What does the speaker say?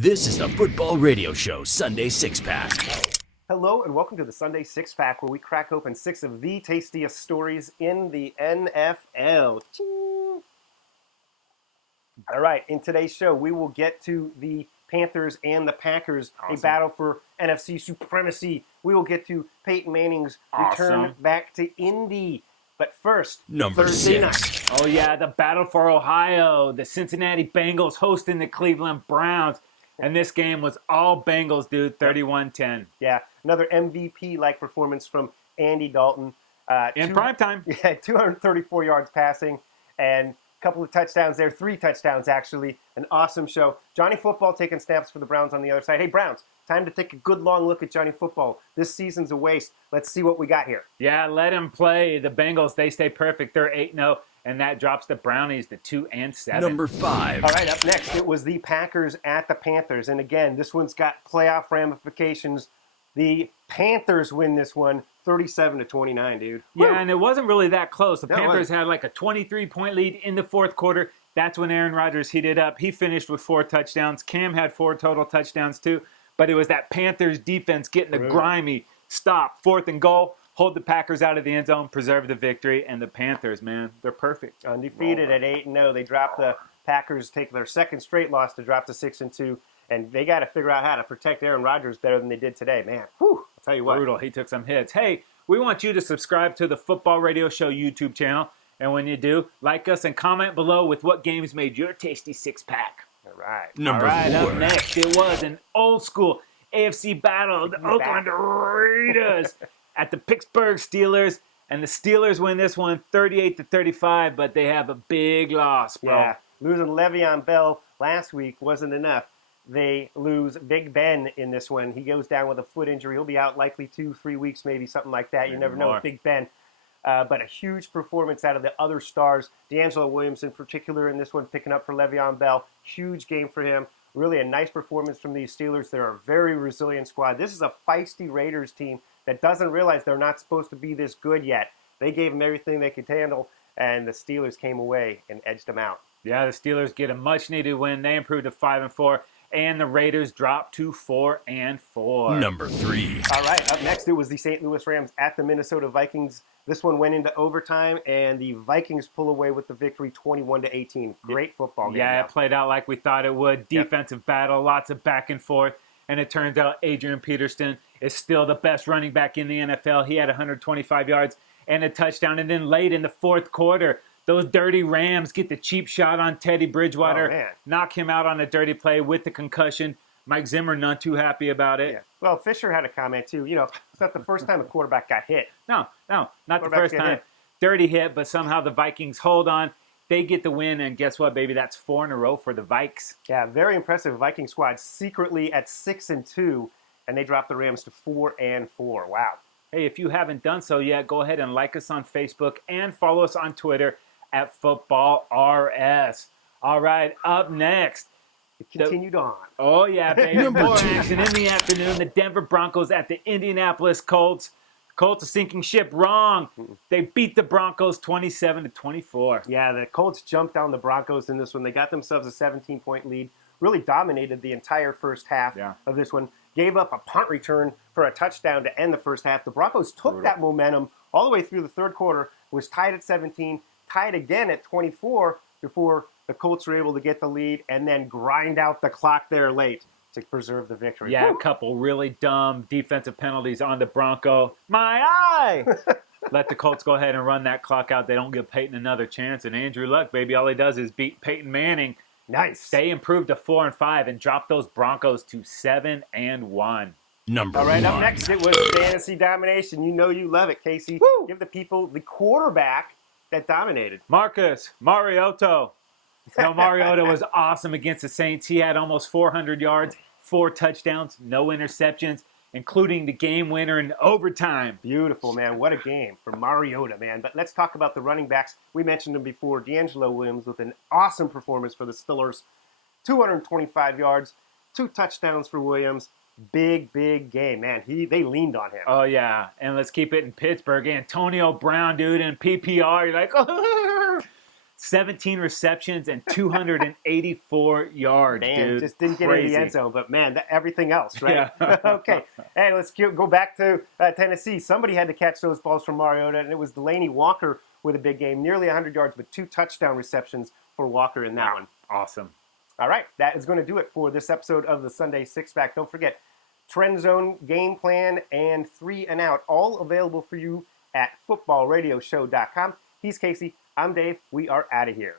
This is the Football Radio Show Sunday Six Pack. Hello and welcome to the Sunday Six Pack, where we crack open six of the tastiest stories in the NFL. Ching. All right, in today's show, we will get to the Panthers and the Packers, a battle for NFC supremacy. We will get to Peyton Manning's return back to Indy. But first, Number Thursday 6. Oh, yeah, the battle for Ohio. The Cincinnati Bengals hosting the Cleveland Browns. And this game was all Bengals, dude, 31-10. Yeah, another MVP-like performance from Andy Dalton. In primetime. Yeah, 234 yards passing and a couple of touchdowns there. 3 touchdowns, actually. An awesome show. Johnny Football taking snaps for the Browns on the other side. Hey, Browns, time to take a good long look at Johnny Football. This season's a waste. Let's see what we got here. Yeah, let him play. The Bengals, they stay perfect. They're 8-0. And that drops the Brownies to 2-7. Number 5. All right, up next, it was the Packers at the Panthers. And again, this one's got playoff ramifications. The Panthers win this one 37-29, dude. Yeah, Woo! and it wasn't really that close. The No, it Panthers had like a 23-point lead in the fourth quarter. That's when Aaron Rodgers heated up. He finished with 4 touchdowns. Cam had 4 total touchdowns too. But it was that Panthers defense getting the grimy stop, 4th and goal. Hold the Packers out of the end zone, preserve the victory, and the Panthers, man, they're perfect. Undefeated at 8-0. They dropped the Packers, take their second straight loss to drop to 6-2, and they got to figure out how to protect Aaron Rodgers better than they did today, man. Whew, I'll tell you what. Brutal. He took some hits. Hey, we want you to subscribe to the Football Radio Show YouTube channel, and when you do, like us and comment below with what games made your tasty six-pack. All right. Number 4. Up next, it was an old-school AFC battle. The Oakland Raiders at the Pittsburgh Steelers, and the Steelers win this one 38-35, but they have a big loss, bro. Yeah, losing Le'Veon Bell last week wasn't enough. They lose Big Ben in this one. He goes down with a foot injury. He'll be out likely 2-3 weeks, maybe something like that. You never know with Big Ben. But a huge performance out of the other stars. D'Angelo Williams in particular in this one, picking up for Le'Veon Bell. Huge game for him. Really a nice performance from these Steelers. They're a very resilient squad. This is a feisty Raiders team that doesn't realize they're not supposed to be this good yet. They gave them everything they could handle, and the Steelers came away and edged them out. Yeah, the Steelers get a much-needed win. They improved to 5-4, and the Raiders dropped to 4-4. Number 3. All right, up next it was the St. Louis Rams at the Minnesota Vikings. This one went into overtime, and the Vikings pull away with the victory 21-18. Great football game. Yeah, it played out like we thought it would. Defensive battle, lots of back and forth. And it turns out Adrian Peterson is still the best running back in the NFL. He had 125 yards and a touchdown. And then late in the fourth quarter, those dirty Rams get the cheap shot on Teddy Bridgewater, knock him out on a dirty play with the concussion. Mike Zimmer not too happy about it. Yeah. Well, Fisher had a comment too. You know, it's not the first time a quarterback got hit. No, not the first time. Hit. Dirty hit, but somehow the Vikings hold on. They get the win, and guess what, baby? That's 4 in a row for the Vikes. Yeah, very impressive Viking squad, secretly at 6-2, and they dropped the Rams to 4-4. Wow. Hey, if you haven't done so yet, go ahead and like us on Facebook and follow us on Twitter at FootballRS. All right, up next. It continued on. Oh, yeah, baby. More action in the afternoon. The Denver Broncos at the Indianapolis Colts. Colts are sinking ship. Wrong. They beat the Broncos 27-24. Yeah, the Colts jumped down the Broncos in this one. They got themselves a 17-point lead. Really dominated the entire first half of this one. Gave up a punt return for a touchdown to end the first half. The Broncos took that momentum all the way through the third quarter. Was tied at 17, tied again at 24 before the Colts were able to get the lead and then grind out the clock there late to preserve the victory. Yeah, a couple really dumb defensive penalties on the Bronco. My eye! Let the Colts go ahead and run that clock out. They don't give Peyton another chance. And Andrew Luck, baby, all he does is beat Peyton Manning. Nice. They improved to 4-5 and dropped those Broncos to 7-1. Number 1. All right, up next it was fantasy domination. You know you love it, Casey. Woo! Give the people the quarterback that dominated. Marcus Mariota. No, Mariota was awesome against the Saints. He had almost 400 yards, 4 touchdowns, no interceptions, including the game winner in overtime. Beautiful, man. What a game for Mariota, man. But let's talk about the running backs. We mentioned them before. D'Angelo Williams with an awesome performance for the Steelers. 225 yards, 2 touchdowns for Williams. Big game, man. They leaned on him. Oh, yeah. And let's keep it in Pittsburgh. Antonio Brown, dude, in PPR. You're like, 17 receptions and 284 yards, Man, dude. just didn't get in the end zone, but man, everything else, right? Yeah. Okay, hey, let's go back to Tennessee. Somebody had to catch those balls from Mariota, and it was Delaney Walker with a big game, nearly 100 yards, but 2 touchdown receptions for Walker in that one. Awesome. All right, that is going to do it for this episode of the Sunday Six Pack. Don't forget, Trend Zone, Game Plan, and 3 and Out, all available for you at footballradioshow.com. He's Casey. I'm Dave. We are out of here.